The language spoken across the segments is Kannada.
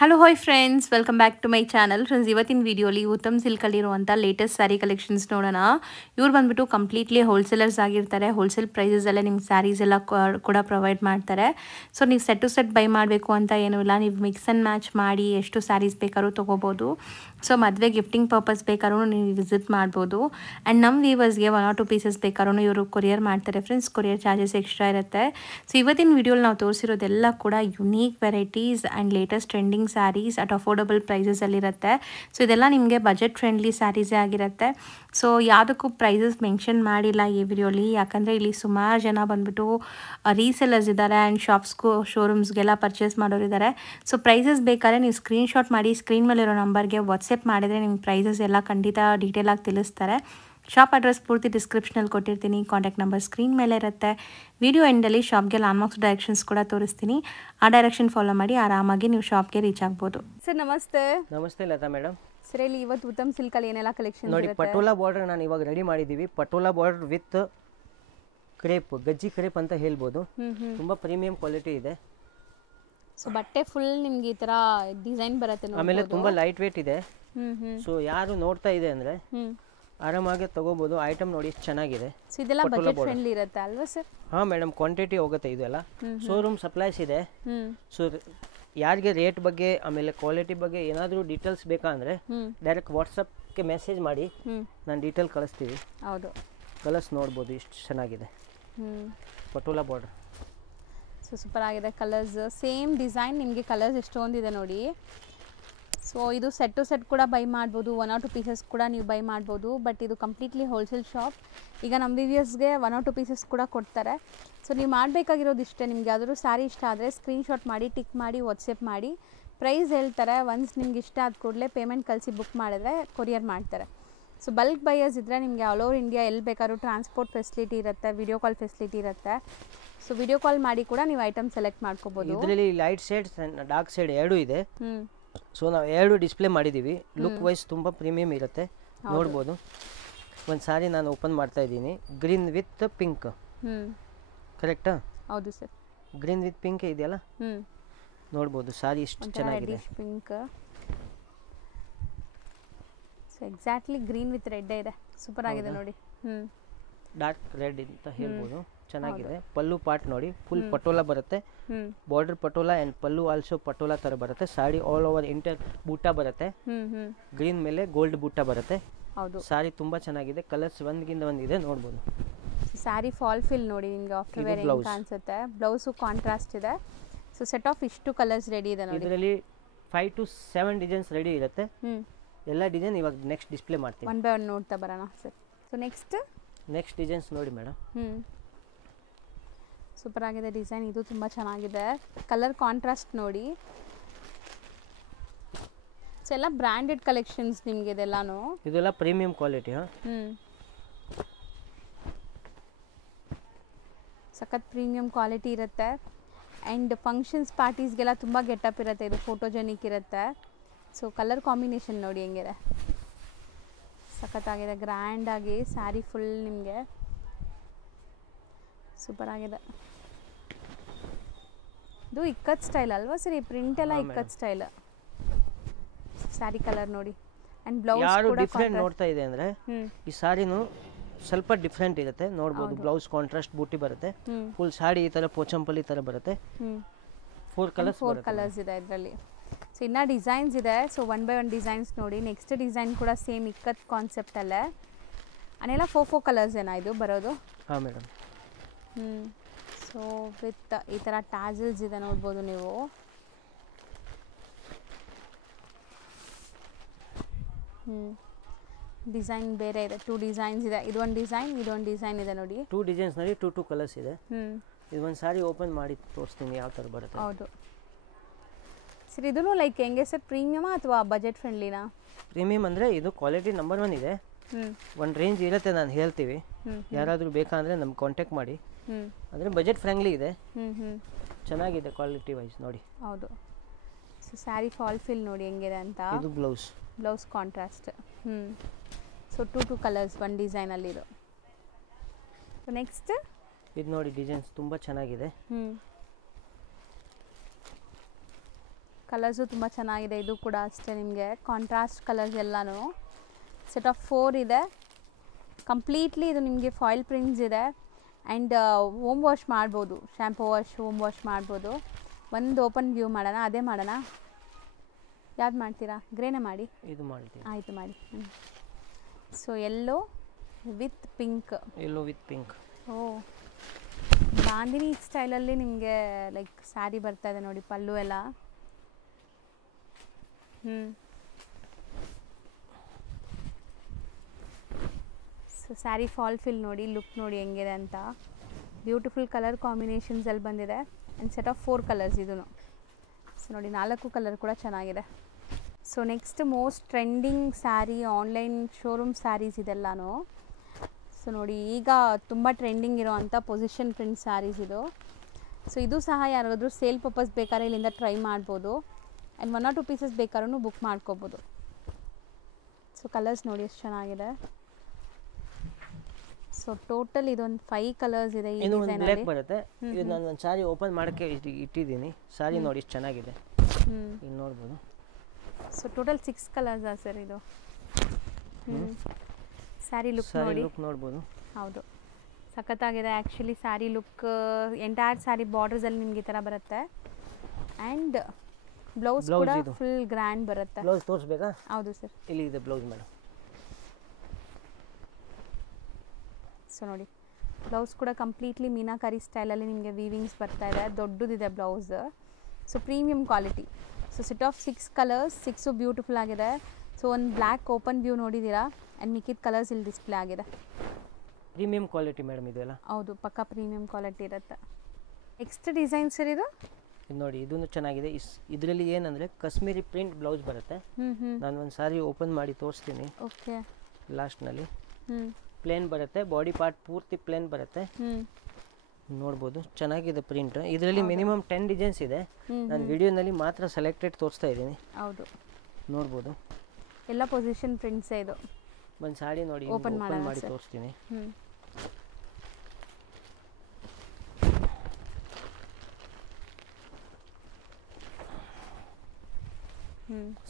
Hello hi friends, welcome back to my channel. Friends, ಇವತ್ತಿನ ವಿಡಿಯೋಲಿ ಉತ್ತಮ್ ಸಿಲ್ಕಲ್ಲಿರುವಂಥ ಲೇಟೆಸ್ಟ್ ಸ್ಯಾರಿ ಕಲೆಕ್ಷನ್ಸ್ ನೋಡೋಣ. ಇವ್ರು ಬಂದ್ಬಿಟ್ಟು ಕಂಪ್ಲೀಟ್ಲಿ ಹೋಲ್ಸೇಲರ್ಸ್ ಆಗಿರ್ತಾರೆ. ಹೋಲ್ಸೇಲ್ ಪ್ರೈಸಸಲ್ಲೇ ನಿಮ್ಗೆ ಸ್ಯಾರೀಸ್ ಎಲ್ಲ ಕೂಡ ಪ್ರೊವೈಡ್ ಮಾಡ್ತಾರೆ. ಸೊ ನೀವು ಸೆಟ್ ಟು ಸೆಟ್ ಬೈ ಮಾಡಬೇಕು ಅಂತ ಏನೂ ಇಲ್ಲ. ನೀವು ಮಿಕ್ಸ್ ಆ್ಯಂಡ್ ಮ್ಯಾಚ್ ಮಾಡಿ ಎಷ್ಟು ಸ್ಯಾರೀಸ್ ಬೇಕಾದ್ರೂ ತೊಗೋಬೋದು. ಸೊ ಮದುವೆ ಗಿಫ್ಟಿಂಗ್ ಪರ್ಪಸ್ ಬೇಕಾದ್ರೂ ನೀವು ವಿಸಿಟ್ ಮಾಡ್ಬೋದು. ಆ್ಯಂಡ್ ನಮ್ಮ ವೀವರ್ಸ್ಗೆ 1 or 2 ಪೀಸಸ್ ಬೇಕಾದ್ರೂ ಇವರು ಕೊರಿಯರ್ ಮಾಡ್ತಾರೆ ಫ್ರೆಂಡ್ಸ್. ಕೊರಿಯರ್ ಚಾರ್ಜಸ್ ಎಕ್ಸ್ಟ್ರಾ ಇರುತ್ತೆ. ಸೊ ಇವತ್ತಿನ ವಿಡಿಯೋಲಿ ನಾವು ತೋರಿಸಿರೋದೆಲ್ಲ ಕೂಡ unique varieties and latest trending sarees at affordable ಪ್ರೈಸಸಲ್ಲಿರುತ್ತೆ. ಸೊ ಇದೆಲ್ಲ ನಿಮಗೆ ಬಜೆಟ್ ಫ್ರೆಂಡ್ಲಿ ಸ್ಯಾರೀಸೇ ಆಗಿರುತ್ತೆ. ಸೊ ಯಾವುದಕ್ಕೂ ಪ್ರೈಸಸ್ ಮೆನ್ಷನ್ ಮಾಡಿಲ್ಲ ಈ ವಿಡಿಯೋಲಿ, ಯಾಕಂದರೆ ಇಲ್ಲಿ ಸುಮಾರು ಜನ ಬಂದ್ಬಿಟ್ಟು ರೀಸೆಲ್ಲರ್ಸ್ ಇದ್ದಾರೆ ಆ್ಯಂಡ್ ಶೋರೂಮ್ಸ್ಗೆಲ್ಲ ಪರ್ಚೇಸ್ ಮಾಡೋರಿದ್ದಾರೆ. ಸೊ ಪ್ರೈಸಸ್ ಬೇಕಾದ್ರೆ ನೀವು ಸ್ಕ್ರೀನ್ಶಾಟ್ ಮಾಡಿ ಸ್ಕ್ರೀನ್ ಮೇಲಿರೋ ನಂಬರ್ಗೆ ವಾಟ್ಸಪ್ ಮಾಡಿದರೆ ನಿಮ್ಗೆ ಪ್ರೈಸಸ್ ಎಲ್ಲ ಖಂಡಿತ ಡೀಟೇಲಾಗಿ ತಿಳಿಸ್ತಾರೆ. ಶಾಪ್ ಅಡ್ರೆಸ್ ಪೂರ್ತಿ ಡಿಸ್ಕ್ರಿಪ್ಷನಲ್ಲಿ ಕೊಟ್ಟಿರ್ತೀನಿ. ಕಾಂಟ್ಯಾಕ್ಟ್ ನಂಬರ್ ಸ್ಕ್ರೀನ್ ಮೇಲೆ ಇರುತ್ತೆ. ವಿಡಿಯೋ ಎಂಡಲ್ಲಿ ಶಾಪ್ಗೆ ಲ್ಯಾಂಡ್ಮಾರ್ಕ್ಸ್ ಡೈರೆಕ್ಷನ್ಸ್ ಕೂಡ ತೋರಿಸ್ತೀನಿ. ಆ ಡೈರೆಕ್ಷನ್ ಫಾಲೋ ಮಾಡಿ ಆರಾಮಾಗಿ ನೀವು ಶಾಪ್ಗೆ ರೀಚ್ ಆಗ್ಬೋದು. ಸರ್ ನಮಸ್ತೆ. ನಮಸ್ತೆ ಲತಾ ಮೇಡಮ್. ಸರ್ ಇಲ್ಲಿ ಇವತ್ತು ಉತ್ತಮ್ ಸಿಲ್ಕಲ್ಲಿ ಏನೆಲ್ಲ ಕಲೆಕ್ಷನ್ ನೋಡಿ, ಪಟೋಲಾ ಬಾರ್ಡರ್ ನಾನು ಇವಾಗ ರೆಡಿ ಮಾಡಿದ್ದೀವಿ. Patola border with crepe, Gajji crepe ಅಂತ ಹೇಳ್ಬೋದು. ತುಂಬ ಪ್ರೀಮಿಯಂ ಕ್ವಾಲಿಟಿ ಇದೆ. ಸೊ ಬಟ್ಟೆ ಫುಲ್ ನಿಮ್ಗೆ ಈ ಥರ ಡಿಸೈನ್ ಬರುತ್ತೆ. ಆಮೇಲೆ ತುಂಬ ಲೈಟ್ ವೇಟ್ ಇದೆ. ಸೊ ಯಾರು ನೋಡ್ತಾ ಇದೆ ಅಂದರೆ ಆರಾಮಾಗಿ ತಗೋಬಹುದು. ಐಟಮ್ ನೋಡಿ ಎಷ್ಟು ಚೆನ್ನಾಗಿದೆ. ಸೊ ಇದೆಲ್ಲ ಬಜೆಟ್ ಫ್ರೆಂಡ್ಲಿ ಇರುತ್ತೆ ಅಲ್ವಾ ಸರ್? ಹಾಂ ಮೇಡಮ್, ಕ್ವಾಂಟಿಟಿ ಹೋಗುತ್ತೆ ಇದೆಲ್ಲ. ಶೋರೂಮ್ ಸಪ್ಲೈಸ್ ಇದೆ. ಸೊ ಯಾರಿಗೆ ರೇಟ್ ಬಗ್ಗೆ ಆಮೇಲೆ ಕ್ವಾಲಿಟಿ ಬಗ್ಗೆ ಏನಾದರೂ ಡೀಟೇಲ್ಸ್ ಬೇಕಂದ್ರೆ ಡೈರೆಕ್ಟ್ ವಾಟ್ಸಪ್ಗೆ ಮೆಸೇಜ್ ಮಾಡಿ, ನಾನು ಡೀಟೇಲ್ ಕಳಿಸ್ತೀವಿ. ಹೌದು, ಕಲರ್ಸ್ ನೋಡ್ಬೋದು ಎಷ್ಟು ಚೆನ್ನಾಗಿದೆ. ಪಟೋಲಾ ಬಾರ್ಡರ್ ಸೊ ಸೂಪರ್ ಆಗಿದೆ. ಕಲರ್ಸ್ ಸೇಮ್ ಡಿಸೈನ್, ನಿಮಗೆ ಕಲರ್ಸ್ ಎಷ್ಟೊಂದಿದೆ ನೋಡಿ. ಸೊ ಇದು ಸೆಟ್ ಟು ಸೆಟ್ ಕೂಡ ಬೈ ಮಾಡ್ಬೋದು, 1 or 2 ಪೀಸಸ್ ಕೂಡ ನೀವು ಬೈ ಮಾಡ್ಬೋದು. ಬಟ್ ಇದು ಕಂಪ್ಲೀಟ್ಲಿ ಹೋಲ್ಸೇಲ್ ಶಾಪ್. ಈಗ ನಮ್ಮ ವಿವಿಯರ್ಸ್ಗೆ 1 or 2 ಪೀಸಸ್ ಕೂಡ ಕೊಡ್ತಾರೆ. ಸೊ ನೀವು ಮಾಡಬೇಕಾಗಿರೋದು ಇಷ್ಟೇ, ನಿಮ್ಗೆ ಯಾವ್ದಾದ್ರು ಸ್ಯಾರಿ ಇಷ್ಟ ಆದರೆ ಸ್ಕ್ರೀನ್ಶಾಟ್ ಮಾಡಿ ಟಿಕ್ ಮಾಡಿ ವಾಟ್ಸಪ್ ಮಾಡಿ, ಪ್ರೈಸ್ ಹೇಳ್ತಾರೆ. ಒನ್ಸ್ ನಿಮ್ಗೆ ಇಷ್ಟ ಆದ ಕೂಡಲೇ ಪೇಮೆಂಟ್ ಕಳಿಸಿ ಬುಕ್ ಮಾಡಿದ್ರೆ ಕೊರಿಯರ್ ಮಾಡ್ತಾರೆ. ಸೊ ಬಲ್ಕ್ ಬೈಯರ್ಸ್ ಇದ್ದರೆ ನಿಮಗೆ ಆಲ್ ಓವರ್ ಇಂಡಿಯಾ ಎಲ್ಲಿ ಬೇಕಾದ್ರೂ ಟ್ರಾನ್ಸ್ಪೋರ್ಟ್ ಫೆಸಿಲಿಟಿ ಇರುತ್ತೆ, ವಿಡಿಯೋ ಕಾಲ್ ಫೆಸಿಲಿಟಿ ಇರುತ್ತೆ. ಸೊ ವಿಡಿಯೋ ಕಾಲ್ ಮಾಡಿ ಕೂಡ ನೀವು ಐಟಮ್ ಸೆಲೆಕ್ಟ್ ಮಾಡ್ಕೋಬೋದು. ಇದರಲ್ಲಿ light shades and dark shade ಎರಡೂ ಇದೆ. ಸೊ ನಾವು ಎರಡು ಡಿಸ್ಪ್ಲೇ ಮಾಡಿದ್ದೀವಿ. ಲುಕ್ ವೈಸ್ ತುಂಬ ಪ್ರೀಮಿಯಂ ಇರುತ್ತೆ, ನೋಡ್ಬೋದು. ಒಂದು ಸಾರಿ ನಾನು ಓಪನ್ ಮಾಡ್ತಾ ಇದ್ದೀನಿ. ಗ್ರೀನ್ ವಿತ್ ಪಿಂಕ್, ಕರೆಕ್ಟಾ? ಹೌದು ಸರ್, ಗ್ರೀನ್ ವಿತ್ ಪಿಂಕ್ ಇದೆಯಲ್ಲ, ನೋಡ್ಬೋದು. ಸಾರಿ ಎಷ್ಟು ಚೆನ್ನಾಗಿದೆ. Pink, so exactly green with red ಇದೆ. ಸೂಪರ್ ಆಗಿದೆ ನೋಡಿ. ಡಾರ್ಕ್ ರೆಡ್ ಅಂತ ಹೇಳ್ಬೋದು, ಚೆನ್ನಾಗಿದೆ. ಪಲ್ಲು ಪಾರ್ಟ್ ನೋಡಿ, ಫುಲ್ ಪಟೋಲಾ ಬರುತ್ತೆ. Border patola and pallu also patola ಥರ ಬರುತ್ತೆ. ಸಾರಿ ಆಲ್ ಓವರ್ ಇಂಟರ್ ಬೂಟ ಬರುತ್ತೆ. ಗ್ರೀನ್ ಮೇಲೆ ಗೋಲ್ಡ್ ಬೂಟ ಬರುತ್ತೆ. ಹೌದು, ಸಾರಿ ತುಂಬ ಚೆನ್ನಾಗಿದೆ. ಕಲರ್ಸ್ ಒಂದ್ಗಿಂತ ಒಂದಿದೆ, ನೋಡ್ಬೋದು. ಸ್ಯಾರಿ ಫಾಲ್ ಫಿಲ್ ನೋಡಿ, ನಿಮಗೆ ಆಫ್ಟರ್ ವೇರಿಂಗ್ ಕಾಣಿಸುತ್ತೆ. ಬ್ಲೌಸು ಕಾಂಟ್ರಾಸ್ಟ್ ಇದೆ. ಸೊ ಸೆಟ್ ಆಫ್ ಇಷ್ಟು ಕಲರ್ಸ್ ರೆಡಿ ಇದೆ ನೋಡಿ. ಇದರಲ್ಲಿ 5 to 7 ಡಿಸೈನ್ಸ್ ರೆಡಿ ಇರುತ್ತೆ. ಎಲ್ಲ ಡಿಸೈನ್ ಇವಾಗ ನೆಕ್ಸ್ಟ್ ಡಿಸ್ಪ್ಲೇ ಮಾಡ್ತೀನಿ. ಒನ್ ಬೈ ಒನ್ ನೋಡ್ತಾ ಬರೋಣ ಸರ್. ಸೊ ನೆಕ್ಸ್ಟ್ ಡಿಸೈನ್ಸ್ ನೋಡಿ ಮೇಡಮ್. ಸೂಪರ್ ಆಗಿದೆ ಡಿಸೈನ್, ಇದು ತುಂಬ ಚೆನ್ನಾಗಿದೆ. ಕಲರ್ ಕಾಂಟ್ರಾಸ್ಟ್ ನೋಡಿ. ಸೊ ಎಲ್ಲ ಬ್ರ್ಯಾಂಡೆಡ್ ಕಲೆಕ್ಷನ್ಸ್ ನಿಮಗೆ ಇದೆಲ್ಲಾನು. ಇದೆಲ್ಲ ಪ್ರೀಮಿಯಂ ಕ್ವಾಲಿಟಿ. ಸಖತ್ ಪ್ರೀಮಿಯಂ ಕ್ವಾಲಿಟಿ ಇರುತ್ತೆ. ಆ್ಯಂಡ್ ಫಂಕ್ಷನ್ಸ್ ಪಾರ್ಟೀಸ್ಗೆಲ್ಲ ತುಂಬ ಗೆಟಪ್ ಇರುತ್ತೆ. ಇದು ಫೋಟೋಜೆನಿಕ್ ಇರುತ್ತೆ. ಸೊ ಕಲರ್ ಕಾಂಬಿನೇಷನ್ ನೋಡಿ ಹೆಂಗಿದೆ, ಸಖತ್ತಾಗಿದೆ. ಗ್ರ್ಯಾಂಡಾಗಿ ಸ್ಯಾರಿ ಫುಲ್ ನಿಮಗೆ ಸೂಪರ್ ಆಗಿದೆ. ಇದು ಇಕ್ಕತ್ ಸ್ಟೈಲ್ ಅಲ್ವಾ ಸರ್? ಈ ಪ್ರಿಂಟ್ ಎಲ್ಲ ಇಕ್ಕತ್ ಸ್ಟೈಲ್. ಸ್ಯಾರಿ ಕಲರ್ ನೋಡಿ. ಆ್ಯಂಡ್ ಬ್ಲೌಸ್ ಯಾರು ಡಿಫ್ರೆಂಟ್ ನೋಡ್ತಾ ಇದೆ ಅಂದರೆ ಈ ಸಾರಿನೂ ಸ್ವಲ್ಪ ಡಿಫ್ರೆಂಟ್ ಇರುತ್ತೆ, ನೋಡ್ಬೋದು. ಬ್ಲೌಸ್ ಕಾಂಟ್ರಾಸ್ಟ್ ಬೂಟಿ ಬರುತ್ತೆ. ಫುಲ್ ಸಾಡಿ ಈ ಥರ ಪೋಚಂಪಲ್ಲಿ ಥರ ಬರುತ್ತೆ. 4 ಕಲರ್ಸ್ ಇದೆ ಇದರಲ್ಲಿ. ಸೊ ಇನ್ನೂ ಡಿಸೈನ್ಸ್ ಇದೆ. ಸೊ 1 by 1 ಡಿಸೈನ್ಸ್ ನೋಡಿ. ನೆಕ್ಸ್ಟ್ ಡಿಸೈನ್ ಕೂಡ ಸೇಮ್ ಇಕ್ಕತ್ ಕಾನ್ಸೆಪ್ಟಲ್ಲೇ. ಅನ್ನೆಲ್ಲ 4 ಕಲರ್ಸ್ ಏನಾ ಇದು ಬರೋದು? ಹಾಂ ಮೇಡಮ್. ಸೊ ವಿತ್ ಈ ಥರ ಟ್ಯಾಸಲ್ಸ್ ಇದೆ, ನೋಡ್ಬೋದು ನೀವು. ಡಿಸೈನ್ ಬೇರೆ ಇದೆ. 2 ಡಿಸೈನ್ಸ್ ಇದೆ. ಇದೊಂದು ಡಿಸೈನ್ ಇದೆ ನೋಡಿ. 2 ಡಿಸೈನ್ಸ್ನಲ್ಲಿ 2 ಕಲರ್ಸ್ ಇದೆ. ಇದು ಒಂದು ಸಾರಿ ಓಪನ್ ಮಾಡಿ ತೋರಿಸ್ತೀನಿ ಯಾವ ಥರ ಬರುತ್ತೆ. ಹೌದು ಸರ್. ಇದೂ ಲೈಕ್ ಹೆಂಗೆ ಸರ್, ಪ್ರೀಮಿಯಮಾ ಅಥವಾ ಬಜೆಟ್ ಫ್ರೆಂಡ್ಲಿನಾ? ಪ್ರೀಮಿಯಂ ಅಂದರೆ ಇದು ಕ್ವಾಲಿಟಿ ನಂಬರ್ 1 ಇದೆ. ಒಂದು ರೇಂಜ್ ಇರುತ್ತೆ, ನಾನು ಹೇಳ್ತೀವಿ. ಯಾರಾದರೂ ಬೇಕಂದರೆ ನಮ್ಗೆ ಕಾಂಟ್ಯಾಕ್ಟ್ ಮಾಡಿ. ಅಂದರೆ ಬಜೆಟ್ ಫ್ರೆಂಡ್ಲಿ ಇದೆ, ಚೆನ್ನಾಗಿದೆ ಕ್ವಾಲಿಟಿ ವೈಸ್ ನೋಡಿ. ಹೌದು. ಸೊ ಸ್ಯಾರಿ ಫಾಲ್ ಫಿಲ್ ನೋಡಿ ಹೆಂಗಿದೆ ಅಂತ. ಇದು ಬ್ಲೌಸ್ ಕಾಂಟ್ರಾಸ್ಟ್. ಸೊ 2 ಕಲರ್ಸ್ ಒಂದು ಡಿಸೈನಲ್ಲಿದು. ಸೊ ನೆಕ್ಸ್ಟ್ ಇದು ನೋಡಿ, ಡಿಸೈನ್ಸ್ ತುಂಬ ಚೆನ್ನಾಗಿದೆ. ಕಲರ್ಸು ತುಂಬ ಚೆನ್ನಾಗಿದೆ. ಇದು ಕೂಡ ಅಷ್ಟೇ ನಿಮಗೆ ಕಾಂಟ್ರಾಸ್ಟ್ ಕಲರ್ಸ್ ಎಲ್ಲನೂ. ಸೆಟ್ ಆಫ್ 4 ಇದೆ. ಕಂಪ್ಲೀಟ್ಲಿ ಇದು ನಿಮಗೆ ಫಾಯಿಲ್ ಪ್ರಿಂಟ್ಸ್ ಇದೆ. ಆ್ಯಂಡ್ ಹೋಮ್ ವಾಶ್ ಮಾಡ್ಬೋದು, ಶ್ಯಾಂಪು ವಾಶ್, ಹೋಮ್ ವಾಶ್ ಮಾಡ್ಬೋದು. ಒಂದು ಓಪನ್ ವ್ಯೂ ಮಾಡೋಣ, ಅದೇ ಮಾಡೋಣ. ಯಾವ್ದು ಮಾಡ್ತೀರಾ? ಗ್ರೇನೇ ಮಾಡಿ. ಇದು ಮಾಡ್ತೀವಿ. ಆಯಿತು ಮಾಡಿ. So yellow with pink. Yellow with pink. Oh, Bandhini ಸ್ಟೈಲಲ್ಲಿ ನಿಮಗೆ ಲೈಕ್ ಸ್ಯಾರಿ ಬರ್ತಾ ಇದೆ ನೋಡಿ, ಪಲ್ಲು ಎಲ್ಲ. ಸೊ ಸ್ಯಾರಿ ಫಾಲ್ ಫಿಲ್ ನೋಡಿ, ಲುಕ್ ನೋಡಿ ಹೆಂಗಿದೆ ಅಂತ. ಬ್ಯೂಟಿಫುಲ್ ಕಲರ್ ಕಾಂಬಿನೇಷನ್ಸಲ್ಲಿ ಬಂದಿದೆ. ಆ್ಯಂಡ್ ಸೆಟ್ ಆಫ್ 4 ಕಲರ್ಸ್ ಇದೂ. ಸೊ ನೋಡಿ 4 ಕಲರ್ ಕೂಡ ಚೆನ್ನಾಗಿದೆ. So next most trending saree, online showroom sarees ಇದೆಲ್ಲನೂ. ಸೊ ನೋಡಿ ಈಗ ತುಂಬ ಟ್ರೆಂಡಿಂಗ್ ಇರೋವಂಥ ಪೊಸಿಷನ್ ಪ್ರಿಂಟ್ ಸ್ಯಾರೀಸ್ ಇದು. ಸೊ ಇದು ಸಹ ಯಾರಾದರೂ ಸೇಲ್ ಪರ್ಪಸ್ ಬೇಕಾದ್ರೆ ಇಲ್ಲಿಂದ ಟ್ರೈ ಮಾಡ್ಬೋದು. ಆ್ಯಂಡ್ 1 or 2 ಪೀಸಸ್ ಬೇಕಾದ್ರೂ ಬುಕ್ ಮಾಡ್ಕೋಬೋದು. ಸೊ ಕಲರ್ಸ್ ನೋಡಿ ಎಷ್ಟು ಚೆನ್ನಾಗಿದೆ. ಸೊ ಟೋಟಲ್ ಇದೊಂದು 5 ಕಲರ್ಸ್ ಇದೆ ಈ ಡಿಸೈನಲ್ಲಿ. ಬರುತ್ತೆ. ಇದು ನಾನು ಒಂದು ಸಾರಿ ಓಪನ್ ಮಾಡೋಕ್ಕೆ ಇಟ್ಟಿದ್ದೀನಿ. ಸಾರಿ ನೋಡಿ ಎಷ್ಟು ಚೆನ್ನಾಗಿದೆ, ಇಲ್ಲಿ ನೋಡ್ಬೋದು. ಸೊ ಟೋಟಲ್ 6 ಕಲರ್ಸ್ ಸರ್ ಇದು. ಸ್ಯಾರಿ ಲುಕ್ ನೋಡಿ, ನೋಡ್ಬೋದು. ಹೌದು, ಸಖತ್ತಾಗಿದೆ actually saree look. Entire saree ಬಾರ್ಡರ್ಸಲ್ಲಿ ನಿಮ್ಗೆ ಈ ಥರ ಬರುತ್ತೆ. ಆ್ಯಂಡ್ ಬ್ಲೌಸ್ ಕೂಡ ಫುಲ್ ಗ್ರ್ಯಾಂಡ್ ಬರುತ್ತೆ. ಬ್ಲೌಸ್ ತೋರಿಸ್ಬೇಕಾ? ಹೌದು ಸರ್, ಇಲ್ಲಿ ಇದೆ ಬ್ಲೌಸ್ ಮೇಡಮ್. ಸೊ ನೋಡಿ ಬ್ಲೌಸ್ ಕೂಡ ಕಂಪ್ಲೀಟ್ಲಿ ಮೀನಾಕಾರಿ ಸ್ಟೈಲಲ್ಲಿ ನಿಮಗೆ ವೀವಿಂಗ್ಸ್ ಬರ್ತಾ ಇದೆ. ದೊಡ್ಡದಿದೆ blouse. So premium quality. So set of 6 colours, 6 beautiful ಆಗಿದೆ. ಸೊ ಒಂದು ಬ್ಲ್ಯಾಕ್ ಓಪನ್ ವ್ಯೂ ನೋಡಿದ್ದೀರಾ. ಆ್ಯಂಡ್ ಮಿಕ್ಕಿದ ಕಲರ್ಸ್ ಇಲ್ಲಿ ಡಿಸ್ಪ್ಲೇ ಆಗಿದೆ. ಪ್ರೀಮಿಯಂ ಕ್ವಾಲಿಟಿ ಮೇಡಮ್ ಇದೆಲ್ಲ. ಹೌದು, ಪಕ್ಕಾ ಪ್ರೀಮಿಯಂ ಕ್ವಾಲಿಟಿ ಇರುತ್ತೆ. ನೆಕ್ಸ್ಟ್ ಡಿಸೈನ್ ಸರ್ ಇದು ನೋಡಿ, ಇದೂ ಚೆನ್ನಾಗಿದೆ. ಇದರಲ್ಲಿ ಏನಂದರೆ ಕಾಶ್ಮೀರಿ ಪ್ರಿಂಟ್ ಬ್ಲೌಸ್ ಬರುತ್ತೆ. ನಾನು ಒಂದು ಸಾರಿ ಓಪನ್ ಮಾಡಿ ತೋರಿಸ್ತೀನಿ. ಓಕೆ, ಲಾಸ್ಟ್ನಲ್ಲಿ ಪ್ಲೇನ್ ಬರುತ್ತೆ, ಬಾಡಿ ಪಾರ್ಟ್ ಪೂರ್ತಿ ಪ್ಲೇನ್ ಬರುತ್ತೆ. ನೋಡ್ಬೋದು, ಚೆನ್ನಾಗಿದೆ ಪ್ರಿಂಟ್. ಇದರಲ್ಲಿ ಮಿನಿಮಮ್ 10 ಡಿಸೈನ್ಸ್ ಇದೆ. ನಾನು ವಿಡಿಯೋನಲ್ಲಿ ಮಾತ್ರ ಸೆಲೆಕ್ಟೆಡ್ ತೋರಿಸ್ತಾ ಇದ್ದೀನಿ. ಹೌದು, ನೋಡ್ಬೋದು. ಎಲ್ಲ ಪೊಸಿಷನ್ ಪ್ರಿಂಟ್ಸೇ ಇದು. ಒಂದು ಸಾಡಿ ನೋಡಿ, ಓಪನ್ ಮಾಡಿ ತೋರಿಸ್ತೀನಿ.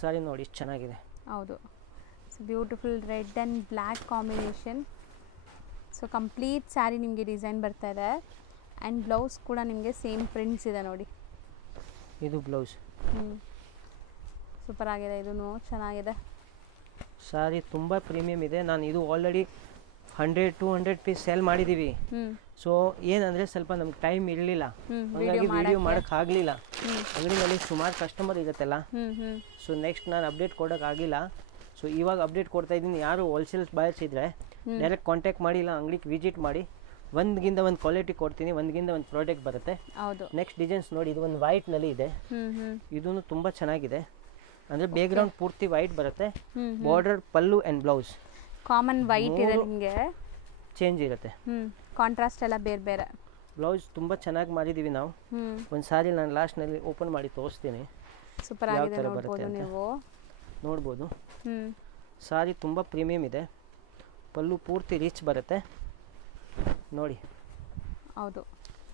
ಸಾರಿ ನೋಡಿ ಎಷ್ಟು ಚೆನ್ನಾಗಿದೆ. ಹೌದು, so beautiful red and black combination. So complete sari ನಿಮಗೆ ಡಿಸೈನ್ ಬರ್ತಾ ಇದೆ. ಆ್ಯಂಡ್ ಬ್ಲೌಸ್ ಕೂಡ ನಿಮಗೆ ಸೇಮ್ ಪ್ರಿಂಟ್ಸ್ ಇದೆ ನೋಡಿ. ಇದು ಬ್ಲೌಸ್. ಸೂಪರ್ ಆಗಿದೆ, ಇದೂ ಚೆನ್ನಾಗಿದೆ. ಸಾರಿ ತುಂಬ ಪ್ರೀಮಿಯಂ ಇದೆ. ನಾನು ಇದು ಆಲ್ರೆಡಿ 100-200 ಪೀಸ್ ಸೇಲ್ ಮಾಡಿದ್ದೀವಿ. ಸೊ ಏನಂದರೆ ಸ್ವಲ್ಪ ನಮ್ಗೆ ಟೈಮ್ ಇರಲಿಲ್ಲ, ಹಾಗಾಗಿ ವಿಡಿಯೋ ಮಾಡೋಕ್ಕಾಗಲಿಲ್ಲ. ಅಂಗಡಿನಲ್ಲಿ ಸುಮಾರು ಕಸ್ಟಮರ್ ಇರುತ್ತಲ್ಲ, ಸೊ ನೆಕ್ಸ್ಟ್ ನಾನು ಅಪ್ಡೇಟ್ ಕೊಡೋಕ್ಕಾಗಿಲ್ಲ. ಸೊ ಇವಾಗ ಅಪ್ಡೇಟ್ ಕೊಡ್ತಾ ಇದ್ದೀನಿ. ಯಾರು ಹೋಲ್ಸೇಲ್ ಬಾಯರ್ಸ್ ಇದ್ದರೆ ಡೈರೆಕ್ಟ್ ಕಾಂಟ್ಯಾಕ್ಟ್ ಮಾಡಿ, ಇಲ್ಲ ಅಂಗಡಿಗೆ ವಿಸಿಟ್ ಮಾಡಿ. ಒಂದ್ಗಿಂತ ಒಂದು ಕ್ವಾಲಿಟಿ ಕೊಡ್ತೀನಿ, ಒಂದ್ಗಿಂತ ಒಂದು ಪ್ರಾಡಕ್ಟ್ ಬರುತ್ತೆ. ಹೌದು. ನೆಕ್ಸ್ಟ್ ಡಿಸೈನ್ಸ್ ನೋಡಿ, ಇದು ಒಂದು ವೈಟ್ನಲ್ಲಿ ಇದೆ. ಇದೂ ತುಂಬ ಚೆನ್ನಾಗಿದೆ. ಅಂದರೆ ಬ್ಯಾಕ್ಗ್ರೌಂಡ್ ಪೂರ್ತಿ ವೈಟ್ ಬರುತ್ತೆ. Border, pallu and blouse common white ಇದೆ, ನಿಮಗೆ ಚೇಂಜ್ ಇರುತ್ತೆ. ಕಾಂಟ್ರಾಸ್ಟ್ ಎಲ್ಲ ಬೇರೆ ಬೇರೆ. ಬ್ಲೌಸ್ ತುಂಬ ಚೆನ್ನಾಗಿ ಮಾಡಿದ್ದೀವಿ ನಾವು. ಒಂದು ಸಾರಿ ನಾನು ಲಾಸ್ಟ್ನಲ್ಲಿ ಓಪನ್ ಮಾಡಿ ತೋರಿಸ್ತೀನಿ. ಸೂಪರ್ ಆಗಿದೆ, ನೋಡ್ಬೋದು ನೀವು. ನೋಡ್ಬೋದು, ಸಾರಿ ತುಂಬ ಪ್ರೀಮಿಯಂ ಇದೆ. ಪಲ್ಲು ಪೂರ್ತಿ ರಿಚ್ ಬರುತ್ತೆ ನೋಡಿ. ಹೌದು,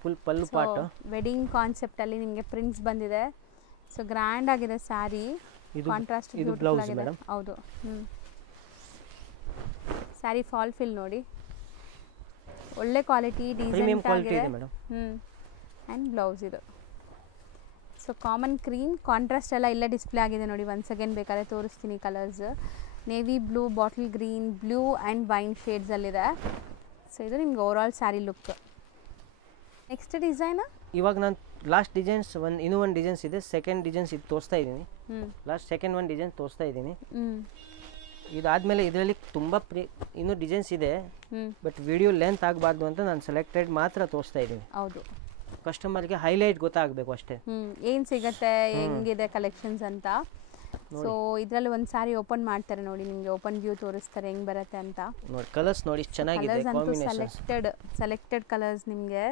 ಫುಲ್ ಪಲ್ಲು ಪಾರ್ಟ್. ವೆಡ್ಡಿಂಗ್ ಕಾನ್ಸೆಪ್ಟಲ್ಲಿ ನಿಮಗೆ ಪ್ರಿಂಟ್ಸ್ ಬಂದಿದೆ. ಸೊ ಗ್ರ್ಯಾಂಡ್ ಆಗಿದೆ ಸ್ಯಾರಿ. ಕಾಂಟ್ರಾಸ್ಟ್ ಇದು ಬ್ಲೌಸ್ ಮೇಡಮ್. ಹೌದು, ಸ್ಯಾರಿ ಫಾಲ್ ಫಿಲ್ ನೋಡಿ, ಒಳ್ಳೆ ಕ್ವಾಲಿಟಿ, ಡೀಸೆಂಟ್ ಆಗಿದೆ. ಆ್ಯಂಡ್ ಬ್ಲೌಸ್ ಇದು. ಸೊ ಕಾಮನ್ ಕ್ರೀಮ್, ಕಾಂಟ್ರಾಸ್ಟ್ ಎಲ್ಲ ಇಲ್ಲೇ ಡಿಸ್ಪ್ಲೇ ಆಗಿದೆ ನೋಡಿ. ಒನ್ಸ್ ಅಗೇನ್ ಬೇಕಾದ್ರೆ ತೋರಿಸ್ತೀನಿ colours. Navy blue, bottle green, blue and wine ಶೇಡ್ಸಲ್ಲಿದೆ. ಸೊ ಇದು ನಿಮ್ಗೆ overall saree look. Next design ಇವಾಗ ನಾನು ಲಾಸ್ಟ್ ಡಿಸೈನ್ಸ್ ಇನ್ನೂ ಒಂದು ಡಿಸೈನ್ಸ್ ಇದೆ. ಸೆಕೆಂಡ್ ಡಿಸೈನ್ಸ್ ಇದು ತೋರಿಸ್ತಾ ಇದ್ದೀನಿ. ಲಾಸ್ಟ್ ಸೆಕೆಂಡ್ ಒಂದು ಡಿಸೈನ್ ತೋರಿಸ್ತಾ ಇದ್ದೀನಿ. ಇದಾದಮೇಲೆ ಇದರಲ್ಲಿ ತುಂಬ ಇನ್ನೂ ಡಿಸೈನ್ಸ್ ಇದೆ. ಬಟ್ ವಿಡಿಯೋ ಲೆಂತ್ ಆಗಬಾರ್ದು ಅಂತ ನಾನು ಸೆಲೆಕ್ಟೆಡ್ ಮಾತ್ರ ತೋರಿಸ್ತಾ ಇದ್ದೀನಿ. ಹೌದು, ಕಸ್ಟಮರ್ಗೆ ಹೈಲೈಟ್ ಗೊತ್ತಾಗಬೇಕು ಅಷ್ಟೇ. ಏನು ಸಿಗುತ್ತೆ, ಹೆಂಗಿದೆ ಕಲೆಕ್ಷನ್ಸ್ ಅಂತ. ಸೊ ಇದರಲ್ಲಿ ಒಂದು ಸಾರಿ ಓಪನ್ ಮಾಡ್ತಾರೆ ನೋಡಿ, ನಿಮಗೆ ಓಪನ್ ವ್ಯೂ ತೋರಿಸ್ತಾರೆ ಹೆಂಗೆ ಬರುತ್ತೆ ಅಂತ. ನೋಡಿ ಕಲರ್ಸ್ ನೋಡಿ ಚೆನ್ನಾಗಿದೆ, ಕಾಂಬಿನೇಷನ್ ಸೆಲೆಕ್ಟೆಡ್ ಕಲರ್ಸ್ ನಿಮಗೆ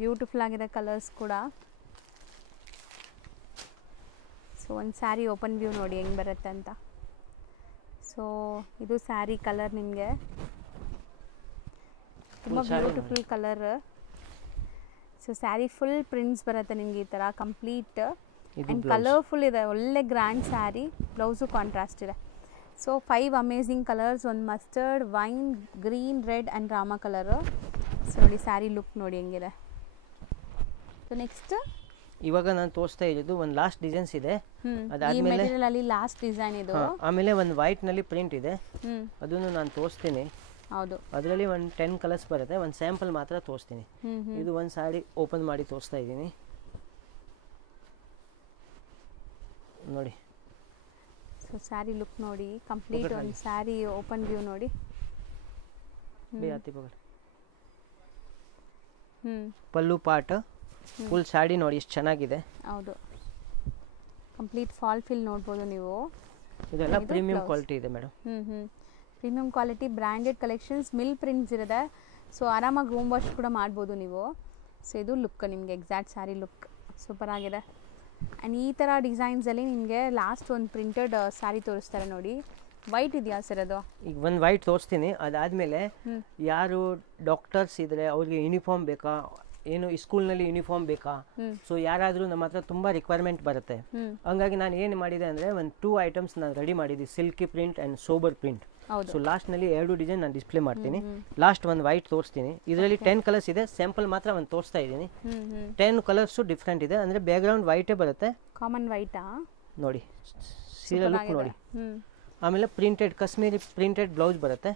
ಬ್ಯೂಟಿಫುಲ್ ಆಗಿದೆ ಕಲರ್ಸ್ ಕೂಡ. ಸೊ ಒಂದು ಸ್ಯಾರಿ ಓಪನ್ ವ್ಯೂ ನೋಡಿ ಹೆಂಗೆ ಬರುತ್ತೆ ಅಂತ. ಸೊ ಇದು ಸ್ಯಾರಿ ಕಲರ್ ನಿಮಗೆ ತುಂಬ beautiful colour. So sari full prints ಬರುತ್ತೆ ನಿಮಗೆ ಈ ಥರ ಕಂಪ್ಲೀಟ್. ಆ್ಯಂಡ್ ಕಲರ್ಫುಲ್ ಇದೆ, ಒಳ್ಳೆ ಗ್ರ್ಯಾಂಡ್ ಸ್ಯಾರಿ, ಬ್ಲೌಸು ಕಾಂಟ್ರಾಸ್ಟ್ ಇದೆ. ಸೊ 5 ಅಮೇಝಿಂಗ್ ಕಲರ್ಸ್, ಒಂದು mustard, wine, green, red and Rama colour. So ನೋಡಿ ಸ್ಯಾರಿ ಲುಕ್ ನೋಡಿ ಹೆಂಗಿದೆ. ಸೊ ನೆಕ್ಸ್ಟ್ ಇವಾಗ ನಾನು ತೋರಿಸ್ತಾ ಇರೋದು ಒಂದು ಲಾಸ್ಟ್ ಡಿಸೈನ್ಸ್ ಇದೆ, ಈ ಮೆಟೀರಿಯಲ್ ಅಲ್ಲಿ ಲಾಸ್ಟ್ ಡಿಸೈನ್ ಇದು. ಆಮೇಲೆ ಒಂದು ವೈಟ್ ನಲ್ಲಿ ಪ್ರಿಂಟ್ ಇದೆ, ಅದನ್ನು ನಾನು ತೋರಿಸ್ತೀನಿ. ಹೌದು, ಅದರಲ್ಲಿ ಒಂದು 10 ಕಲರ್ಸ್ ಬರುತ್ತೆ, ಒಂದು ಸ್ಯಾಂಪಲ್ ಮಾತ್ರ ತೋರಿಸ್ತೀನಿ. ಇದು ಒಂದು ಸಾರಿ ಓಪನ್ ಮಾಡಿ ತೋರಿಸ್ತಾ ಇದ್ದೀನಿ ನೋಡಿ. ಸೊ ಸ್ಯಾರಿ ಲುಕ್ ನೋಡಿ, ಕಂಪ್ಲೀಟ್ ಒಂದು ಸ್ಯಾರಿ ಓಪನ್ ವ್ಯೂ ನೋಡಿ. ಪಲ್ಲು ಪಾರ್ಟ್ ಫುಲ್ ಸ್ಯಾರಿ ನೋಡಿ ಎಷ್ಟು ಚೆನ್ನಾಗಿದೆ. ಹೌದು, ಕಂಪ್ಲೀಟ್ ಫಾಲ್ ಫಿಲ್ ನೋಡ್ಬೋದು ನೀವು. ಇದೆಲ್ಲ ಪ್ರೀಮಿಯಂ ಕ್ವಾಲಿಟಿ ಇದೆ madam. Premium quality branded collections, mill prints ಇರುತ್ತೆ. ಸೊ ಆರಾಮಾಗಿ ರೂಮ್ ವಾಶ್ ಕೂಡ ಮಾಡ್ಬೋದು ನೀವು. ಸೊ ಇದು ಲುಕ್ ನಿಮಗೆ ಎಕ್ಸಾಕ್ಟ್ ಸ್ಯಾರಿ ಲುಕ್ ಸೂಪರ್ ಆಗಿದೆ. ಆ್ಯಂಡ್ ಈ ಥರ ಡಿಸೈನ್ಸಲ್ಲಿ ನಿಮಗೆ ಲಾಸ್ಟ್ ಒಂದು ಪ್ರಿಂಟೆಡ್ ಸ್ಯಾರಿ ತೋರಿಸ್ತಾರೆ ನೋಡಿ. ವೈಟ್ ಇದೆಯಾ ಸರ್ ಅದು? ಈಗ ಒಂದು ವೈಟ್ ತೋರಿಸ್ತೀನಿ, ಅದಾದಮೇಲೆ ಯಾರು ಡಾಕ್ಟರ್ಸ್ ಇದ್ದರೆ ಅವ್ರಿಗೆ ಯೂನಿಫಾರ್ಮ್ ಬೇಕಾ, ಏನು ಸ್ಕೂಲ್ನಲ್ಲಿ ಯೂನಿಫಾರ್ಮ್ ಬೇಕಾ, ಸೊ ಯಾರಾದರೂ ನಮ್ಮ ಹತ್ರ ತುಂಬ ರಿಕ್ವೈರ್ಮೆಂಟ್ ಬರುತ್ತೆ. ಹಂಗಾಗಿ ನಾನು ಏನು ಮಾಡಿದೆ ಅಂದರೆ ಒಂದು 2 ಐಟಮ್ಸ್ ನಾನು ರೆಡಿ ಮಾಡಿದ್ದೀನಿ, silky print and sober print. So ಲಾಸ್ಟ್ನಲ್ಲಿ 2 ಡಿಸೈನ್ ನಾನು ಡಿಸ್ಪ್ಲೇ ಮಾಡ್ತೀನಿ. ಲಾಸ್ಟ್ ಒಂದು ವೈಟ್ ತೋರಿಸ್ತೀನಿ. ಇದರಲ್ಲಿ 10 ಕಲರ್ಸ್ ಇದೆ, ಸ್ಯಾಂಪಲ್ ಮಾತ್ರ ಒಂದು ತೋರಿಸ್ತಾ ಇದ್ದೀನಿ. 10 ಕಲರ್ಸು ಡಿಫ್ರೆಂಟ್ ಇದೆ, ಅಂದರೆ ಬ್ಯಾಕ್ಗ್ರೌಂಡ್ ವೈಟೇ ಬರುತ್ತೆ. ಕಾಮನ್ ವೈಟಾ ನೋಡಿ, ಸೀರೆ ಲುಕ್ ನೋಡಿ. ಆಮೇಲೆ ಪ್ರಿಂಟೆಡ್ ಕಾಶ್ಮೀರಿ ಪ್ರಿಂಟೆಡ್ ಬ್ಲೌಸ್ ಬರುತ್ತೆ.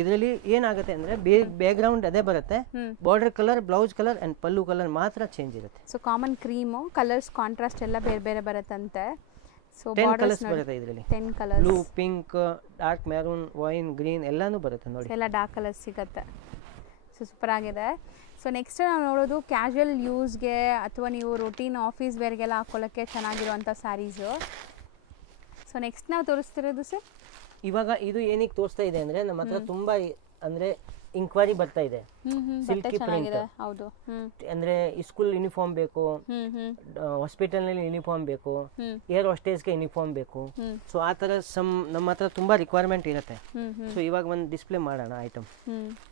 ಇದರಲ್ಲಿ ಏನಾಗುತ್ತೆ ಅಂದರೆ ಬ್ಯಾಕ್ಗ್ರೌಂಡ್ ಅದೇ ಬರುತ್ತೆ, border colour, blouse colour and pallu colour ಮಾತ್ರ ಚೇಂಜ್ ಇರುತ್ತೆ. So common cream, colours contrast ಎಲ್ಲ ಬೇರೆ ಬೇರೆ ಬರುತ್ತಂತೆ. ಸೊ 10 ಕಲರ್ಸ್ ಬರುತ್ತೆ ಇದರಲ್ಲಿ. 10 colours, blue, pink, dark maroon, wine, green ಎಲ್ಲಾನು ಬರುತ್ತೆ ನೋಡಿ. ಎಲ್ಲ ಡಾರ್ಕ್ ಕಲರ್ಸ್ ಸಿಗುತ್ತೆ. ಸೊ ಸೂಪರ್ ಆಗಿದೆ. ಸೊ ನೆಕ್ಸ್ಟ್ ನಾವು ನೋಡೋದು ಕ್ಯಾಶುವಲ್ ಯೂಸ್ಗೆ ಅಥವಾ ನೀವು ರೊಟೀನ್ ಆಫೀಸ್ ವೇರ್ಗೆಲ್ಲ ಹಾಕೊಳ್ಳೋಕ್ಕೆ ಚೆನ್ನಾಗಿರುವಂಥ ಸ್ಯಾರೀಸು. ಸೊ ನೆಕ್ಸ್ಟ್ ನಾವು ತೋರಿಸ್ತಿರೋದು ಸರ್, ಇವಾಗ ಇದು ಏನಕ್ಕೆ ತೋರಿಸ್ತಾ ಇದೆ ಅಂದರೆ ನಮ್ಮ ಹತ್ರ ತುಂಬ ಅಂದರೆ ಇಂಕ್ವೈರಿ ಬರ್ತಾ ಇದೆ. ಸಿಲ್ಕಿ ಪ್ರಿಂಟ್, ಹೌದು, ಅಂದರೆ ಸ್ಕೂಲ್ ಯೂನಿಫಾರ್ಮ್ ಬೇಕು, ಹಾಸ್ಪಿಟಲ್ನಲ್ಲಿ ಯೂನಿಫಾರ್ಮ್ ಬೇಕು, ಏರ್ ಹಾಸ್ಟೇಸ್ಗೆ ಯೂನಿಫಾರ್ಮ್ ಬೇಕು. ಸೊ ಆ ಥರ ನಮ್ಮ ಹತ್ರ ತುಂಬ ರಿಕ್ವೈರ್ಮೆಂಟ್ ಇರುತ್ತೆ. ಸೊ ಇವಾಗ ಒಂದು ಡಿಸ್ಪ್ಲೇ ಮಾಡೋಣ ಐಟಮ್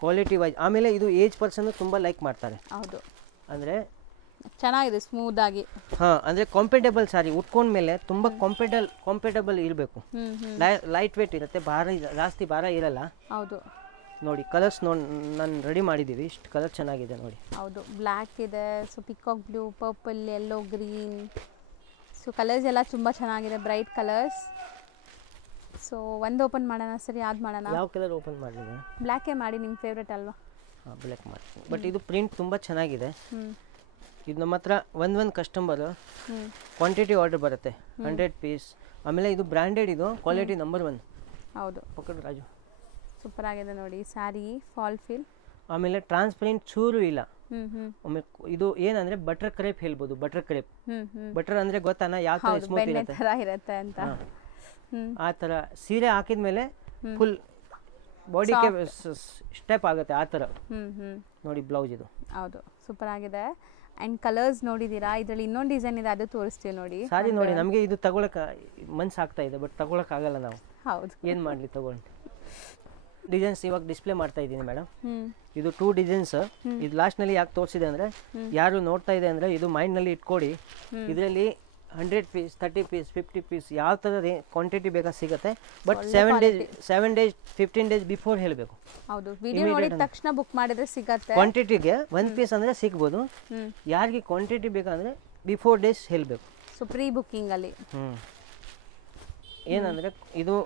ಕ್ವಾಲಿಟಿ ವೈಸ್. ಆಮೇಲೆ ಇದು ಏಜ್ ಪರ್ಸನ್ ತುಂಬ ಲೈಕ್ ಮಾಡ್ತಾರೆ. ಹೌದು, ಅಂದರೆ ಚೆನ್ನಾಗಿದೆ ಸ್ಮೂತ್ ಆಗಿ. ಅಂದರೆ ಕಂಫರ್ಟೇಬಲ್ ಸಾರಿ ಉಟ್ಕೊಂಡ್ಮೇಲೆ ತುಂಬ ಕಂಫರ್ಟೇಬಲ್ ಇರಬೇಕು. ಲೈಟ್ ವೇಟ್ ಇರುತ್ತೆ, ಜಾಸ್ತಿ ಭಾರ ಇರಲ್ಲ. ಹೌದು ನೋಡಿ, ಕಲರ್ಸ್ ನಾನು ರೆಡಿ ಮಾಡಿದ್ದೀವಿ, ಇಷ್ಟು ಕಲರ್ ಚೆನ್ನಾಗಿದೆ ನೋಡಿ. ಹೌದು, ಬ್ಲ್ಯಾಕ್ ಇದೆ, so peacock blue, purple, yellow, green. So colours ಎಲ್ಲ ತುಂಬ ಚೆನ್ನಾಗಿದೆ, ಬ್ರೈಟ್ ಕಲರ್ಸ್. ಸೊ ಒಂದು ಓಪನ್ ಮಾಡೋಣ ಸರ್, ಯಾವ್ದು ಮಾಡೋಣ? ಯಾವ ಕಲರ್ ಓಪನ್ ಮಾಡಲಿಲ್ಲ? ಬ್ಲ್ಯಾಕೇ ಮಾಡಿ, ನಿಮ್ಮ ಫೇವ್ರೇಟ್ ಅಲ್ವಾ? ಬ್ಲ್ಯಾಕ್ ಮಾಡ್ತೀನಿ. ಬಟ್ ಇದು ಪ್ರಿಂಟ್ ತುಂಬ ಚೆನ್ನಾಗಿದೆ. ಇದು ನಮ್ಮ ಹತ್ರ ಒಂದು ಕಸ್ಟಮರು ಕ್ವಾಂಟಿಟಿ ಆರ್ಡರ್ ಬರುತ್ತೆ, 100 ಪೀಸ್. ಆಮೇಲೆ ಇದು ಬ್ರ್ಯಾಂಡೆಡ್, ಇದು ಕ್ವಾಲಿಟಿ ನಂಬರ್ 1. ಹೌದು, ಪಕ್ಕದ ರಾಜು ಸೂಪರ್ ಆಗಿದೆ ನೋಡಿ ಸ್ಯಾರಿ, ಫಾಲ್ ಫಿಲ್. ಆಮೇಲೆ ಟ್ರಾನ್ಸ್ಪರೆಂಟ್ ಚೂರು ಇಲ್ಲ. ಆಮೇಲೆ ಇದು ಏನಂದ್ರೆ ಬಟರ್ ಕ್ರೇಪ್ ಹೇಳ್ಬೋದು. ಬಟರ್ ಕ್ರೇಪ್, ಬಟರ್ ಅಂದ್ರೆ ಗೊತ್ತಾನ ಯಾವ ತರ ಸ್ಮೂತ್ ಇರುತ್ತೆ ಅಂತ. ಆ ತರ ಸೀರೆ ಹಾಕಿದ್ಮೇಲೆ ಫುಲ್ ಬಾಡಿಗೆ ಸ್ಟೆಪ್ ಆಗುತ್ತೆ ಆ ತರ ನೋಡಿ ಬ್ಲೌಸ್ ಇದು. ಹೌದು, ಸೂಪರ್ ಆಗಿದೆ. ಅಂಡ್ ಕಲರ್ಸ್ ನೋಡಿದೀರಾ, ಇದರಲ್ಲಿ ಇನ್ನೊಂದು ಡಿಸೈನ್ ಇದೆ, ಅದು ತೋರಿಸ್ತೀವಿ ನೋಡಿ. ಸಾರಿ ನೋಡಿ, ನಮಗೆ ಇದು ತಗೊಳಕ್ ಮನ್ಸು ಆಗ್ತಾ ಇದೆ, ಬಟ್ ತಗೊಳಕ್ ಆಗಲ್ಲ ನಾವು. ಹೌದು, ಏನ್ ಮಾಡ್ಲಿ ತಗೊಂಡು. ಡಿಸೈನ್ಸ್ ಇವಾಗ ಡಿಸ್ಪ್ಲೇ ಮಾಡ್ತಾ ಇದ್ದೀನಿ ಮೇಡಮ್. ಇದು 2 ಡಿಸೈನ್ಸ್. ಇದು ಲಾಸ್ಟ್ ನಲ್ಲಿ ಯಾಕೆ ತೋರಿಸಿದೆ ಅಂದ್ರೆ, ಯಾರು ನೋಡ್ತಾ ಇದೆ ಅಂದ್ರೆ ಇದು ಮೈಂಡ್ ನಲ್ಲಿ ಇಟ್ಕೊಡಿ. ಇದರಲ್ಲಿ 100 ಪೀಸ್, 30 ಪೀಸ್, 50 ಪೀಸ್ ಯಾವ ಥರದ ಕ್ವಾಂಟಿಟಿ ಬೇಕಾ ಸಿಗುತ್ತೆ. ಬಟ್ 7 ಡೇಸ್ 15 ಡೇಸ್ ಬಿಫೋರ್ ಹೇಳಬೇಕು. ಹೌದು, ವಿಡಿಯೋ ನೋಡಿದ ತಕ್ಷಣ ಬುಕ್ ಮಾಡಿದ್ರೆ ಸಿಗುತ್ತೆ. ಕ್ವಾಂಟಿಟಿಗೆ 1 ಪೀಸ್ ಅಂದ್ರೆ ಸಿಗ್ಬೋದು. ಯಾರಿಗೆ ಕ್ವಾಂಟಿಟಿ ಬೇಕಂದ್ರೆ ಬಿಫೋರ್ ಡೇಸ್ ಹೇಳಬೇಕು. ಸೊ ಪ್ರೀ ಬುಕ್ಕಿಂಗ್ ಅಲ್ಲಿ ಏನಂದ್ರೆ ಇದು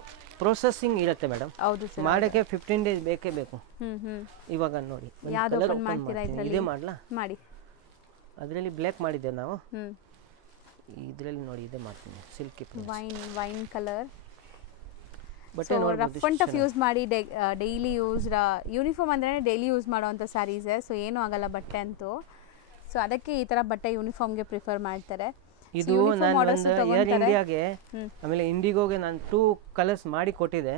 ಪ್ರೊಸೆಸಿಂಗ್ ಇರುತ್ತೆ ಮೇಡಮ್. ಹೌದು, ಮಾಡಕ್ಕೆ 15 ಡೇಸ್ ಬೇಕೇ ಬೇಕು. ಇವಾಗ ನೋಡಿ, ಇದೇ ಮಾಡ್ಲಾ? ಮಾಡಿ. ಅದರಲ್ಲಿ ಬ್ಲ್ಯಾಕ್ ಮಾಡಿದ್ದೆ ನಾವು, ಇದರಲ್ಲಿ ನೋಡಿ ಇದೇ ಮಾಡ್ತೀನಿ, silky wine colour. But rough and tough use ಮಾಡಿ, ಡೈಲಿ ಯೂಸ್ ಯೂನಿಫಾರ್ಮ್ ಅಂದ್ರೆ ಡೈಲಿ ಯೂಸ್ ಮಾಡುವಂಥ ಸ್ಯಾರೀಸೇ. ಸೊ ಏನೂ ಆಗಲ್ಲ ಬಟ್ಟೆ ಅಂತೂ. ಸೊ ಅದಕ್ಕೆ ಈ ಥರ ಬಟ್ಟೆ ಯೂನಿಫಾರ್ಮ್ಗೆ ಪ್ರಿಫರ್ ಮಾಡ್ತಾರೆ. ಇದು ನಾನು ಒಂದು ಏರ್ ಇಂಡಿಯಾಗೆ ಆಮೇಲೆ ಇಂಡಿಗೋಗೆ ನಾನು 2 ಕಲರ್ಸ್ ಮಾಡಿ ಕೊಟ್ಟಿದ್ದೆ.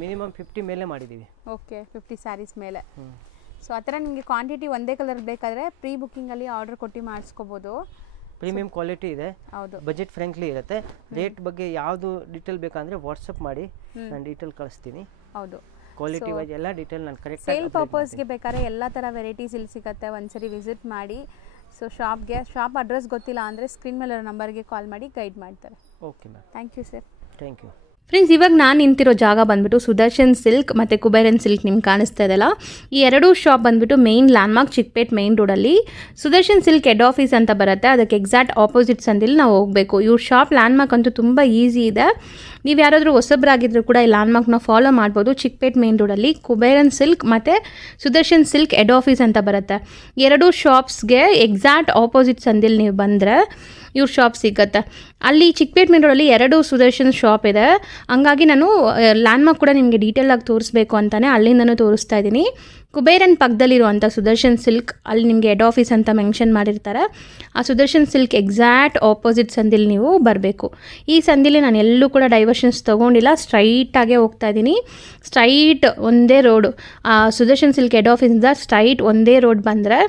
ಮಿನಿಮಮ್ 50 ಮೇಲೆ ಮಾಡಿದ್ದೀವಿ. ಓಕೆ, 50 ಸ್ಯಾರೀಸ್ ಮೇಲೆ. ಸೊ ಆ ಥರ ನಿಮಗೆ ಕ್ವಾಂಟಿಟಿ ಒಂದೇ ಕಲರ್ ಬೇಕಾದರೆ ಪ್ರೀ ಬುಕ್ಕಿಂಗಲ್ಲಿ ಆರ್ಡರ್ ಕೊಟ್ಟು ಮಾಡಿಸ್ಕೋಬೋದು. ಪ್ರೀಮಿಯಂ ಕ್ವಾಲಿಟಿ ಇದೆ. ಹೌದು, ಬಜೆಟ್ ಫ್ರೆಂಡ್ಲಿ ಇರುತ್ತೆ. ರೇಟ್ ಬಗ್ಗೆ ಯಾವುದು ಡೀಟೇಲ್ ಬೇಕಂದ್ರೆ ವಾಟ್ಸಪ್ ಮಾಡಿ, ನಾನು ಡೀಟೇಲ್ ಕಳಿಸ್ತೀನಿ. ಹೌದು, ಕ್ವಾಲಿಟಿ ವೈಸ್ ಎಲ್ಲ ಡೀಟೇಲ್ ನಾನು ಕರೆಕ್ಟ್. ಸೇಲ್ ಪರ್ಪಸ್ಗೆ ಬೇಕಾದ್ರೆ ಎಲ್ಲ ಥರ ವೆರೈಟೀಸ್ ಇಲ್ಲಿ ಸಿಗುತ್ತೆ, ಒಂದ್ಸರಿ ವಿಸಿಟ್ ಮಾಡಿ. ಸೊ ಶಾಪ್ ಅಡ್ರೆಸ್ ಗೊತ್ತಿಲ್ಲ ಅಂದರೆ ಸ್ಕ್ರೀನ್ ಮೇಲೆ ನಂಬರ್ಗೆ ಕಾಲ್ ಮಾಡಿ ಗೈಡ್ ಮಾಡ್ತಾರೆ. Okay ma'am, thank you sir. Thank you. Friends, ಇವಾಗ ನಾನು ನಿಂತಿರೋ ಜಾಗ ಬಂದುಬಿಟ್ಟು ಸುದರ್ಶನ್ ಸಿಲ್ಕ್ ಮತ್ತು ಕುಬೇರನ್ ಸಿಲ್ಕ್ ನಿಮ್ಗೆ ಕಾಣಿಸ್ತಾ ಇದೆಯಲ್ಲ, ಈ ಎರಡೂ ಶಾಪ್ ಬಂದುಬಿಟ್ಟು ಮೇಯ್ನ್ ಲ್ಯಾಂಡ್ಮಾರ್ಕ್ ಚಿಕ್ಕಪೇಟ್ ಮೇಯ್ನ್ ರೋಡಲ್ಲಿ ಸುದರ್ಶನ್ ಸಿಲ್ಕ್ ಹೆಡ್ ಆಫೀಸ್ ಅಂತ ಬರುತ್ತೆ. ಅದಕ್ಕೆ ಎಕ್ಸಾಕ್ಟ್ ಆಪೋಸಿಟ್ ಸಂದಿಲ್ಲಿ ನಾವು ಹೋಗಬೇಕು. ಇವ್ರ ಶಾಪ್ ಲ್ಯಾಂಡ್ಮಾರ್ಕ್ ಅಂತೂ ತುಂಬ ಈಸಿ ಇದೆ. ನೀವು ಯಾರಾದರೂ ಹೊಸಬ್ರಾಗಿದ್ದರೂ ಕೂಡ ಈ ಲ್ಯಾಂಡ್ಮಾರ್ಕ್ನ ಫಾಲೋ ಮಾಡ್ಬೋದು. ಚಿಕ್ಕಪೇಟ್ ಮೇಯ್ನ್ ರೋಡಲ್ಲಿ ಕುಬೇರನ್ ಸಿಲ್ಕ್ ಮತ್ತು ಸುದರ್ಶನ್ ಸಿಲ್ಕ್ ಹೆಡ್ ಆಫೀಸ್ ಅಂತ ಬರುತ್ತೆ. ಎರಡೂ ಶಾಪ್ಸ್ಗೆ ಎಕ್ಸಾಕ್ಟ್ ಆಪೋಸಿಟ್ ಸಂದಿಲ್ಲಿ ನೀವು ಬಂದರೆ ಇವ್ರ ಶಾಪ್ ಸಿಗುತ್ತೆ. ಅಲ್ಲಿ ಚಿಕ್ಕಪೇಟ್ ಮೇನ್ ರೋಡಲ್ಲಿ 2 ಸುದರ್ಶನ್ ಶಾಪ್ ಇದೆ. ಹಂಗಾಗಿ ನಾನು ಲ್ಯಾಂಡ್ಮಾರ್ಕ್ ಕೂಡ ನಿಮಗೆ ಡೀಟೇಲಾಗಿ ತೋರಿಸ್ಬೇಕು ಅಂತಲೇ ಅಲ್ಲಿಂದನೂ ತೋರಿಸ್ತಾ ಇದ್ದೀನಿ. ಕುಬೇರನ್ ಪಕ್ಕದಲ್ಲಿರುವಂಥ ಸುದರ್ಶನ್ ಸಿಲ್ಕ್ ಅಲ್ಲಿ ನಿಮಗೆ ಹೆಡ್ ಆಫೀಸ್ ಅಂತ ಮೆನ್ಷನ್ ಮಾಡಿರ್ತಾರೆ. ಆ ಸುದರ್ಶನ್ ಸಿಲ್ಕ್ ಎಕ್ಸಾಕ್ಟ್ ಆಪೋಸಿಟ್ ಸಂದಿಲ್ಲಿ ನೀವು ಬರಬೇಕು. ಈ ಸಂದಿಲಿ ನಾನು ಎಲ್ಲೂ ಕೂಡ ಡೈವರ್ಷನ್ಸ್ ತೊಗೊಂಡಿಲ್ಲ, ಸ್ಟ್ರೈಟಾಗೇ ಹೋಗ್ತಾ ಇದ್ದೀನಿ. ಸ್ಟ್ರೈಟ್ ಒಂದೇ ರೋಡು, ಆ ಸುದರ್ಶನ್ ಸಿಲ್ಕ್ ಹೆಡ್ ಆಫೀಸಿಂದ ಸ್ಟ್ರೈಟ್ ಒಂದೇ ರೋಡ್ ಬಂದರೆ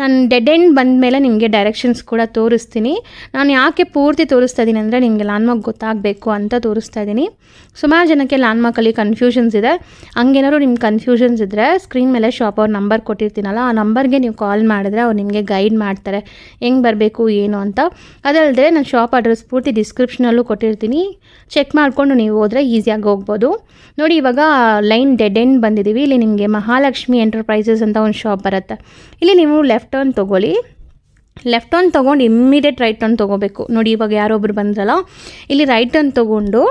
ನಾನು ಡೆಡ್ ಎಂಡ್ ಬಂದ ಮೇಲೆ ನಿಮಗೆ ಡೈರೆಕ್ಷನ್ಸ್ ಕೂಡ ತೋರಿಸ್ತೀನಿ. ನಾನು ಯಾಕೆ ಪೂರ್ತಿ ತೋರಿಸ್ತಾ ಇದ್ದೀನಿ ಅಂದರೆ ನಿಮಗೆ ಲ್ಯಾಂಡ್ಮಾರ್ಕ್ ಗೊತ್ತಾಗಬೇಕು ಅಂತ ತೋರಿಸ್ತಾ ಇದ್ದೀನಿ. ಸುಮಾರು ಜನಕ್ಕೆ ಲ್ಯಾಂಡ್ಮಾರ್ಕಲ್ಲಿ ಕನ್ಫ್ಯೂಷನ್ಸ್ ಇದೆ. ಹಂಗೇನಾದ್ರು ನಿಮ್ಗೆ ಕನ್ಫ್ಯೂಷನ್ಸ್ ಇದ್ದರೆ ಸ್ಕ್ರೀನ್ ಮೇಲೆ ಶಾಪ್ ಅವ್ರ ನಂಬರ್ ಕೊಟ್ಟಿರ್ತೀನಲ್ಲ, ಆ ನಂಬರ್ಗೆ ನೀವು ಕಾಲ್ ಮಾಡಿದ್ರೆ ಅವ್ರು ನಿಮಗೆ ಗೈಡ್ ಮಾಡ್ತಾರೆ ಹೆಂಗೆ ಬರಬೇಕು ಏನು ಅಂತ. ಅದಲ್ಲದೆ ನಾನು ಶಾಪ್ ಅಡ್ರೆಸ್ ಪೂರ್ತಿ ಡಿಸ್ಕ್ರಿಪ್ಷನಲ್ಲೂ ಕೊಟ್ಟಿರ್ತೀನಿ, ಚೆಕ್ ಮಾಡಿಕೊಂಡು ನೀವು ಹೋದರೆ ಈಸಿಯಾಗಿ ಹೋಗ್ಬೋದು. ನೋಡಿ, ಇವಾಗ ಲೈನ್ ಡೆಡ್ ಎಂಡ್ ಬಂದಿದ್ದೀವಿ. ಇಲ್ಲಿ ನಿಮಗೆ ಮಹಾಲಕ್ಷ್ಮಿ ಎಂಟರ್ಪ್ರೈಸಸ್ ಅಂತ ಒಂದು ಶಾಪ್ ಬರುತ್ತೆ. ಇಲ್ಲಿ ನೀವು ಲೆಫ್ಟ್ ಟರ್ನ್ ತೊಗೊಳ್ಳಿ. ಲೆಫ್ಟ್ ಟರ್ನ್ ತೊಗೊಂಡು ಇಮ್ಮಿಡಿಯೇಟ್ ರೈಟ್ ಟರ್ನ್ ತೊಗೋಬೇಕು. ನೋಡಿ, ಇವಾಗ ಯಾರೊಬ್ರು ಬಂದ್ರಲ್ಲ, ಇಲ್ಲಿ ರೈಟ್ ಟರ್ನ್ ತೊಗೊಂಡು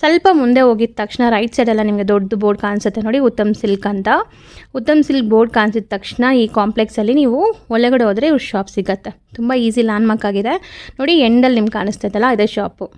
ಸ್ವಲ್ಪ ಮುಂದೆ ಹೋಗಿದ ತಕ್ಷಣ ರೈಟ್ ಸೈಡೆಲ್ಲ ನಿಮಗೆ ದೊಡ್ಡ ಬೋರ್ಡ್ ಕಾಣಿಸುತ್ತೆ ನೋಡಿ, ಉತ್ತಮ್ ಸಿಲ್ಕ್ ಅಂತ. ಉತ್ತಮ್ ಸಿಲ್ಕ್ ಬೋರ್ಡ್ ಕಾಣಿಸಿದ ತಕ್ಷಣ ಈ ಕಾಂಪ್ಲೆಕ್ಸಲ್ಲಿ ನೀವು ಒಳಗಡೆ ಹೋದರೆ ಇವ್ರ ಶಾಪ್ ಸಿಗುತ್ತೆ. ತುಂಬ ಈಸಿ ಲ್ಯಾಂಡ್ಮಾರ್ಕ್ ಆಗಿದೆ ನೋಡಿ. ಎಂಡಲ್ಲಿ ನಿಮ್ಗೆ ಕಾಣಿಸ್ತೈತಲ್ಲ, ಇದೇ ಶಾಪು.